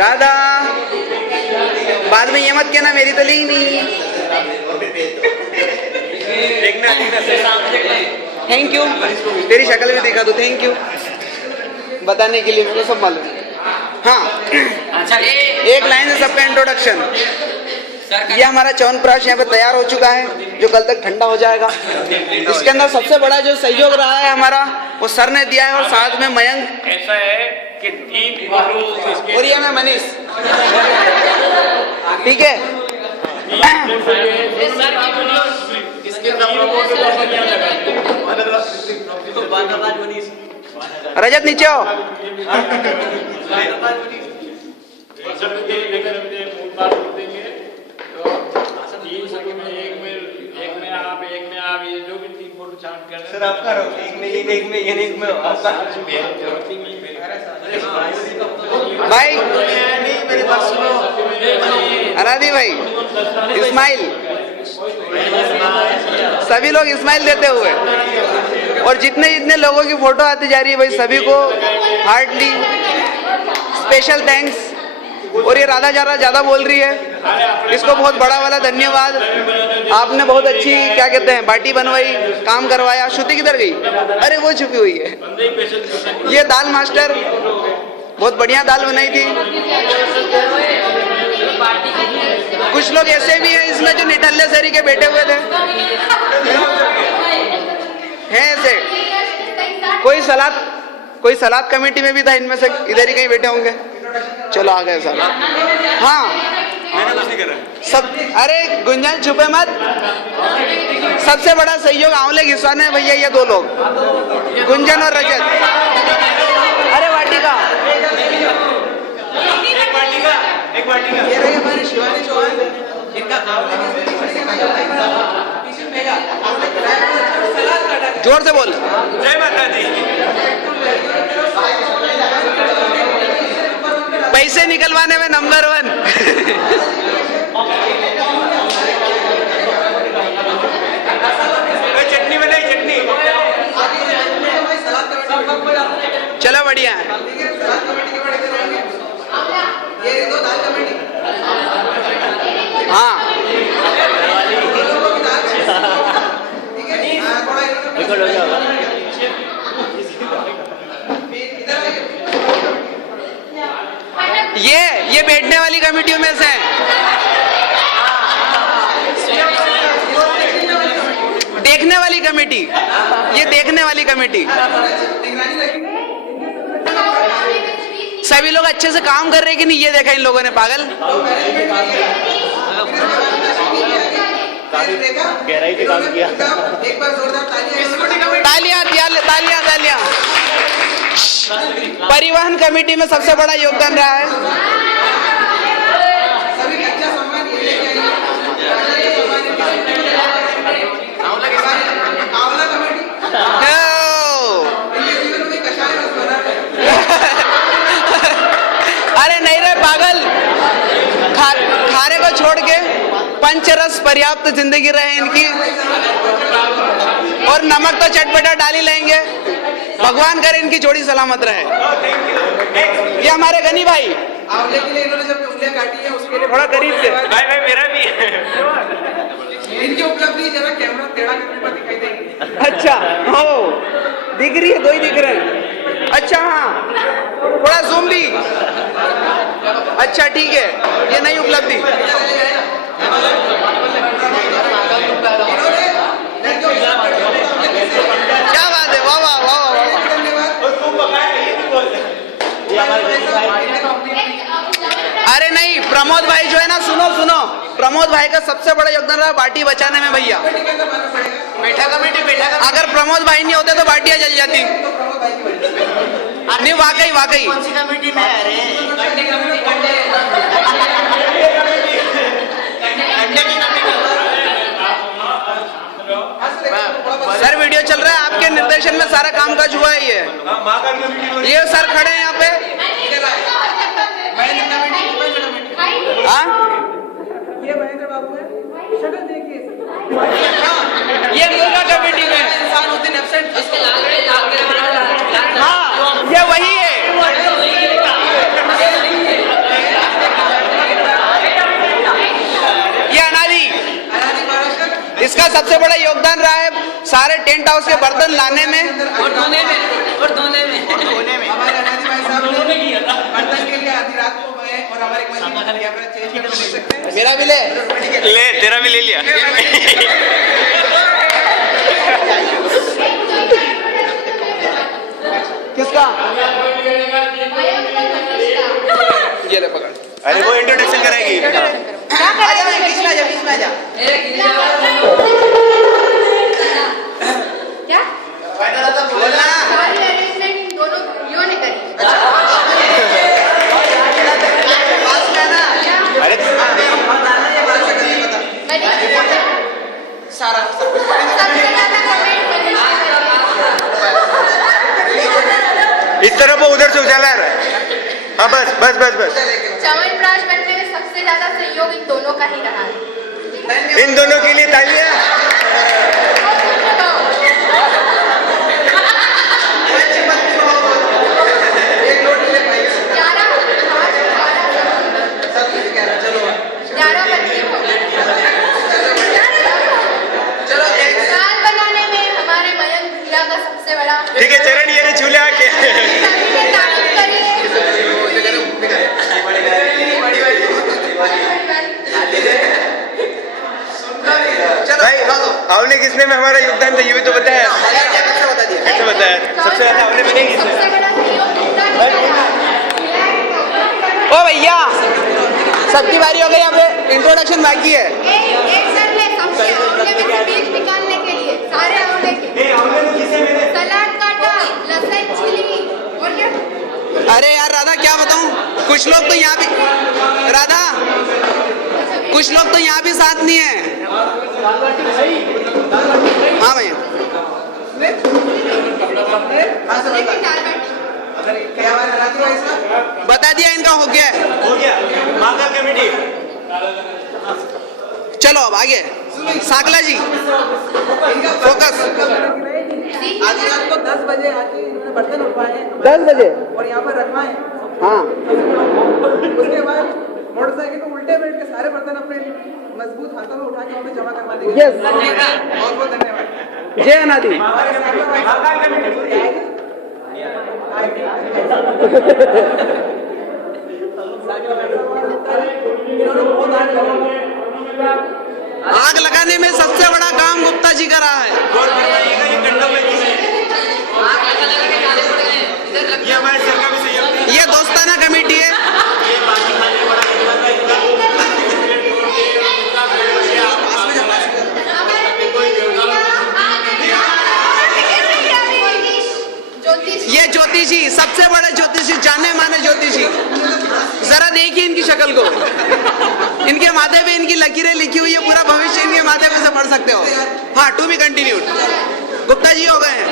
राधा, बाद में ये मत कहना मेरी तो ली नहीं। थैंक यू, तेरी शक्ल भी दिखा दो। थैंक यू बताने के लिए, मेरे को सब मालूम है। हाँ, एक लाइन से सबका इंट्रोडक्शन। ये हमारा च्यवनप्राश यहाँ पे तैयार हो चुका है, जो कल तक ठंडा हो जाएगा। इसके अंदर सबसे बड़ा जो सहयोग रहा है हमारा, वो सर ने दिया है, और साथ में मयंक। ऐसा है कि 3 फोटो और ये मैं मनीष, ठीक है। रजत नीचे हो। सर आप करो, एक में ये, एक में ये, एक में आपका भाई अराधी भाई, इस्माइल, सभी लोग इस्माइल देते हुए, और जितने जितने लोगों की फोटो आती जा रही है भाई, सभी को हार्डली स्पेशल थैंक्स। और ये राधा ज्यादा बोल रही है, इसको बहुत बड़ा वाला धन्यवाद। आपने बहुत अच्छी क्या कहते हैं बाटी बनवाई, काम करवाया। श्रुति किधर गई? अरे वो छुपी हुई है। ये दाल मास्टर बहुत बढ़िया दाल बनाई थी। कुछ लोग ऐसे भी हैं इसमें जो निठल्ले सरी के बैठे हुए थे, हैं ऐसे। कोई सलाद कमेटी में भी था इनमें से, इधर ही कहीं बैठे होंगे। चलो आ गए सर। हाँ सब, अरे गुंजन छुपे मत। सबसे बड़ा सहयोग आंवले घिसवाने है भैया, ये 2 लोग, गुंजन और रजत। अरे वाटिका, एक वाटिका। ये रही हमारी शिवानी चौहान, इनका जोर से बोल। जय माता दी। पैसे निकलवाने में नंबर 1। चटनी बनाई, चटनी। चलो बढ़िया है। हाँ ये बैठने वाली कमेटियों में से है। देखने वाली कमेटी, ये देखने वाली कमेटी। सभी लोग अच्छे से काम कर रहे हैं कि नहीं, ये देखा इन लोगों ने। पागल, गहराई से काम किया। तालियां तालियां तालियां। परिवहन कमेटी में सबसे बड़ा योगदान रहा है। अरे नहीं रे पागल, खाने को छोड़ के पंचरस पर्याप्त जिंदगी रहे इनकी, और नमक तो चटपटा डाल ही लेंगे। भगवान करे इनकी जोड़ी सलामत रहे। ये हमारे गनी भाई, आंवले के लिए इन्होंने जब उंगलियां काटी है उसके लिए थोड़ा करीब से। भाई मेरा भी है। इनकी उपलब्धि जरा कैमरा टेढ़ा करने पर दिखाई देगी। अच्छा, हो दिख रही है, 2 ही दिख रहे हैं। अच्छा हाँ, थोड़ा जूम भी। अच्छा ठीक है, ये नई उपलब्धि। क्या बात है, वाह वाह वाह वाह। अरे नहीं, प्रमोद भाई जो है ना, सुनो, प्रमोद भाई का सबसे बड़ा योगदान रहा बाटी बचाने में भैया। बैठा कमेटी। अगर प्रमोद भाई नहीं होते तो बाटियां जल जाती। नहीं वाकई कौन सी कमेटी में है? सर वीडियो चल रहा है, आपके निर्देशन में सारा काम काज हुआ है। ये सर खड़े हैं यहाँ पे। हाँ ये महेंद्र बाबू है, शक्ल देखिए। ये मुर्गा कमेटी में इंसानुद्दीन एब्सेंट। हाँ ये वही है। सबसे बड़ा योगदान रहा है सारे टेंट हाउस के बर्तन लाने में और धोने में हमारे अनाजी भाई साहब ने बर्तन के लिए आधी रात को गए और हमारे एक मशीन यहाँ पर चेंज करके दे सकते हैं। मेरा भी ले ले तेरा भी ले लिया किसका ये ले पकड़ अरे वो इंट्रोडक्शन कराएगी क्या सारी अरेंजमेंट इन दोनों भाइयों ने करी अरे सारा सब कुछ सबसे ज्यादा कमेंट इस तरफ वो उधर से उजाला आ रहा है हाँ बस बस बस बस च्यवनप्राश बनने में सबसे ज्यादा सहयोग इन दोनों का ही रहा है इन दोनों के लिए तालियां दाल बनाने में हमारे मयंक भैया का सबसे बड़ा ठीक है चरण ये ने झूले आके सभी ने तारीफ करी है भाई आवले किसने में हमारा योगदान था ये भी तो बताया कैसे बताया सबसे ज्यादा आवले में नहीं किसने सबसे बड़ा सहयोग किसका किया ओ भैया सबकी बारी हो गई अब इंट्रोडक्शन बाकी है एक सर ने सबसे आंवले में से बीज निकालने के लिए सारे आंवले के सलाद काटा लहसुन छिली और क्या अरे यार राधा क्या बताऊं कुछ लोग तो यहाँ भी राधा कुछ लोग तो यहाँ भी साथ नहीं है हाँ भैया लेकिन दाल बाटी क्या हमारे अनाजी भाई साहब बता दिया इनका हो गया है हो गया मांगा कमेटी चलो अब आगे साकला जी फोकस आधी रात को 10 बजे आके इन्होंने बर्तन उठवाए 10 बजे और यहाँ पर रखवाए हाँ उसके बाद मोटरसाइकिल पे उल्टे बैठ के सारे बर्तन अपने मजबूत हाथों में उठा के वहाँ पे जमा करवा देंगे यस बहुत बहुत धन्यवाद जय अनादि हमारे सामने भाई साहब इन्होंने बहुत आग लगाई। आग लगाने में सबसे बड़ा काम गुप्ता जी का रहा है ये गड्ढों में ये हमारे सर का भी सहयोग नहीं ये दोस्ताना कमेटी है ये ज्योतिषी सबसे बड़े ज्योतिषी जाने माने ज्योतिषी जरा देखिए इनकी शक्ल को इनके माथे पे इनकी लकीरें लिखी हुई है पूरा भविष्य इनके माथे पे से पढ़ सकते हो हाँ to be continued Gupta ji हो गए हैं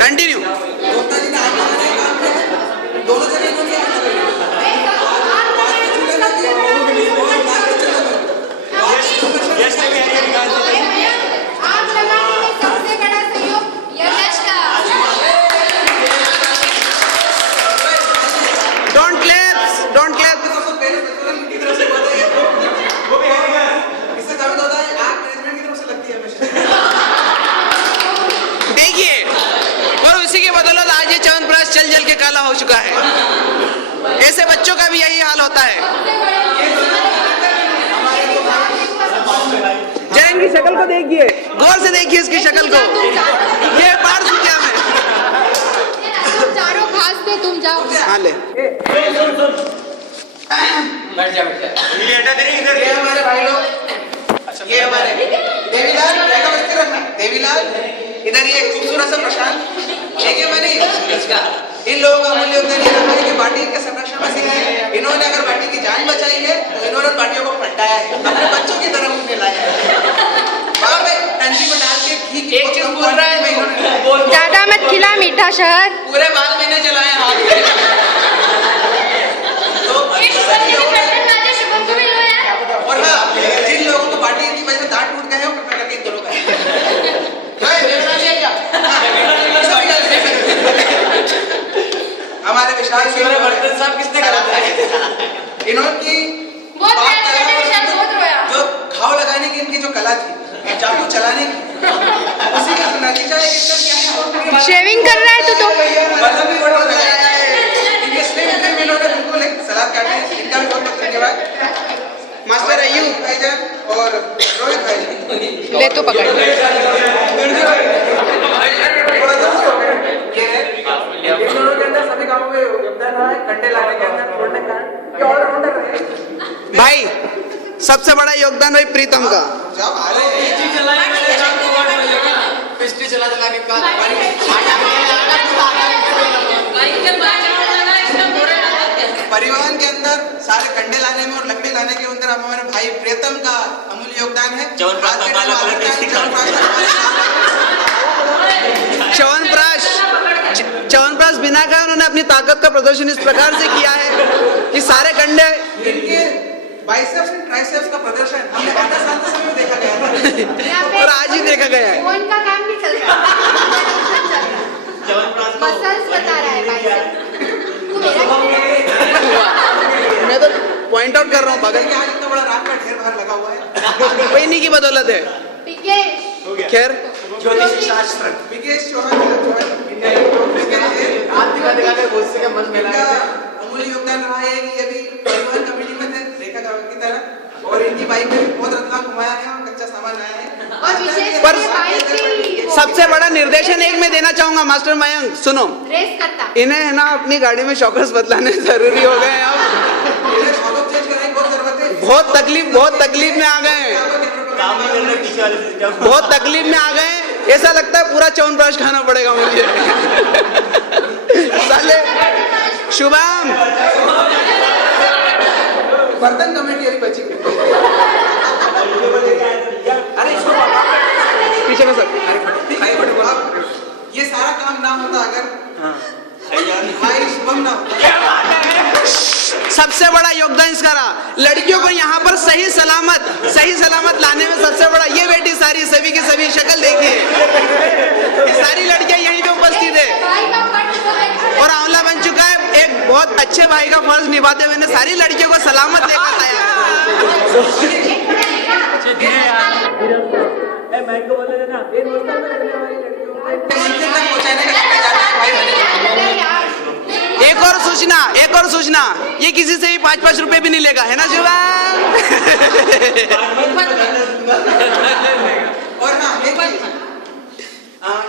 कंटिन्यू दोनों जने इन्होंने आग लगाने में सबसे बड़ा सहयोग यश का डोंट क्लैप इससे साबित होता है आग मैनेजमेंट की तरफ से लगती है हमेशा देखिए और उसी के बदौलत आज ये च्यवनप्राश जल जल के काला हो चुका है ऐसे बच्चों का भी यही हाल होता है जैन की शक्ल को देखिए गौर से देखिए इसकी शक्ल को ये पार क्या है तुम चारों घास पे तुम जाओ हाँ ले ये हटा दे इधर ये हमारे भाई लोग ये हमारे देवीलाल रहेगा बस्ती रखना देवीलाल इधर ये खूबसूरत सा प्रशांत देखिए मैंने इन लोगों का मूल्य योगदान ये रहा है कि बाटी के संरक्षण में सीखे इन्होंने अगर बाटी की जान बचाई है तो इन्होंने बाटियों को पलटाया है अपने बच्चों की तरह मुंह में लाया है वहाँ पे टंकी में डाल के घी की एक चीज बोल रहा है ज्यादा मत खिला मीठा शहर पूरे बाल मैंने जलाए हाथ में तो और हाँ जिन लोगों को बाटी की वजह से दांत टूट गए हैं वो कृपया करके इन दोनों का शेविंग कर रहा है तू तो बालों भी फोटो लगाया है इनके स्लिम में इन्होंने बिल्कुल एक सलाद काटे हैं इनका भी बहुत बहुत धन्यवाद मास्टर अय्यूब भाईजान और रोहित भाईजान ले तो पकड़ ये है इन दोनों के अंदर सभी कामों में योगदान रहा है कंडे लाने के अंदर छोड़ने का ये ऑलराउंडर रहे भाई सबसे बड़ा योगदान भाई प्रीतम का जब आ रहे हैं पिछली चला के परिवहन के अंदर सारे कंडे लाने में और लकड़ी लाने के अंदर अब हमारे भाई प्रीतम का अमूल्य योगदान है च्यवनप्राश बिना का उन्होंने अपनी ताकत का प्रदर्शन इस प्रकार से किया है कि सारे कंडे इनके बाइसेप्स एंड ट्राइसेप्स का प्रदर्शन हमने आधा साल के समय में देखा गया था यहाँ पे और आज ही देखा गया है। फोन का काम नहीं चल रहा मसल्स बता रहा है भाई तू मेरा मैं तो पॉइंट आउट कर रहा हूँ बगल कि आज इतना बड़ा रात का ढेर बाहर लगा हुआ है वही नहीं की बदौलत है। पिकेश खैर विकेश चौहान इनका अमूल्य योगदान रहा है कि ये भी परिवहन कमेटी में थे रेखा गाँव की तरह और इनकी बाइक में बहुत रत्ना घुमाया है और कच्चा सामान आया है और विशेष पर ये बाइक भी सबसे बड़ा निर्देशन एक में देना चाहूंगा मास्टर मयंक सुनो रेस करता इन्हें है ना अपनी गाड़ी में शॉकर्स बदलाने जरूरी हो गए हैं अब इन्हें शॉकअप चेंज कराने की बहुत जरूरत है बहुत तकलीफ में आ गए हैं बहुत तकलीफ में आ गए हैं ऐसा लगता है पूरा च्यवनप्राश खाना पड़ेगा मुझे साले शुभम बर्तन कमेटी अभी बची हुई है। अरे इसको पीछे में सर ये सारा काम ना होता अगर भाई शुभम ना होता सबसे बड़ा योगदान इसका रहा लड़कियों को यहाँ पर सही सलामत लाने में सबसे बड़ा ये बेटी सारी सभी की सभी शक्ल देखिए ये सारी लड़कियां यहीं पे उपस्थित है भाई का फर्ज बहुत अच्छा है। और आंवला बन चुका है एक बहुत अच्छे भाई का फर्ज निभाते हुए ने सारी लड़कियों को सलामत लेकर आया पहुंचाने का समय जाता है भाई बहन एक और सूचना ये किसी से भी 5-5 रुपए भी नहीं लेगा है ना शिवम और हाँ एक बात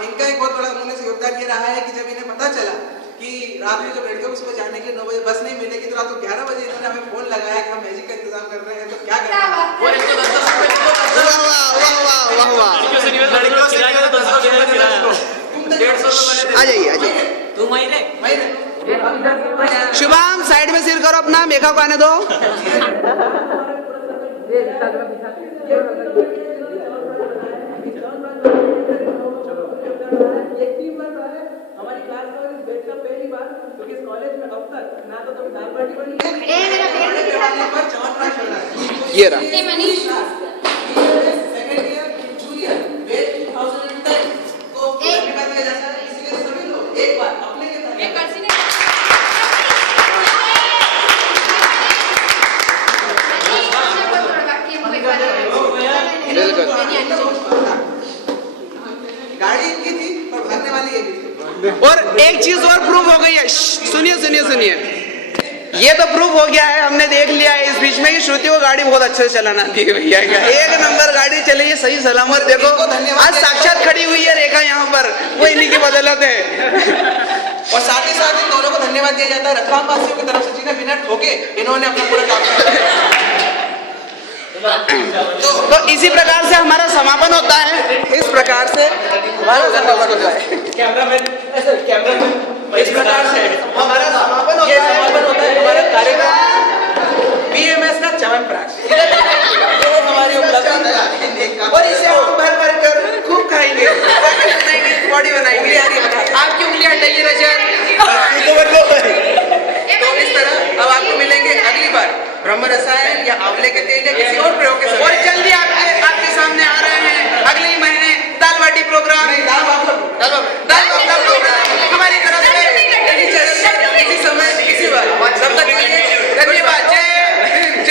इनका एक बहुत बड़ा उन्होंने योगदान ये रहा है कि जब इन्हें पता चला कि रात में जब लड़कियों को सुबह जाने के 9 बजे बस नहीं मिलेगी तो रात को 11 बजे इन्होंने हमें फोन लगाया कि हम मैजिक का इंतजाम कर रहे हैं तो क्या करें वाह वाह आ जाइए शुभम साइड में सिर करो अपना मेघा को आने दो ये रहा मनीष गाड़ी इनकी थी और भरने वाली ये भी थी और एक चीज और प्रूव हो गई है सुनिए ये तो प्रूफ हो गया है हमने देख लिया है इस बीच में कि श्रुति को गाड़ी बहुत अच्छे से चलाना आती है भैया एक नंबर गाड़ी चली है सही सलामत देखो आज साक्षात खड़ी हुई है रेखा यहाँ पर वो इन्हीं की बदौलत है और साथ ही साथ इन दोनों को धन्यवाद दिया जाता है रतलाम वासियों की तरफ से जिन्हें बिना ठोके इन्होंने अपना पूरा काम किया तो इसी प्रकार से हमारा समापन होता है इस प्रकार से हमारा समापन होता है इस प्रकार से हमारा समापन ये समापन होता है हमारे कार्यक्रम बीएमएस का च्यवनप्राश ये हमारी उपलब्धि और इसे हम भर कर खूब खाएंगे बॉडी बनाएंगे आपकी उंगलियां हटाइए रजत तो इस तरह अब आपको मिलेंगे अगली बार ब्रह्म रसायन या आंवले के तेल या किसी और प्रयोग के साथ और जल्दी आप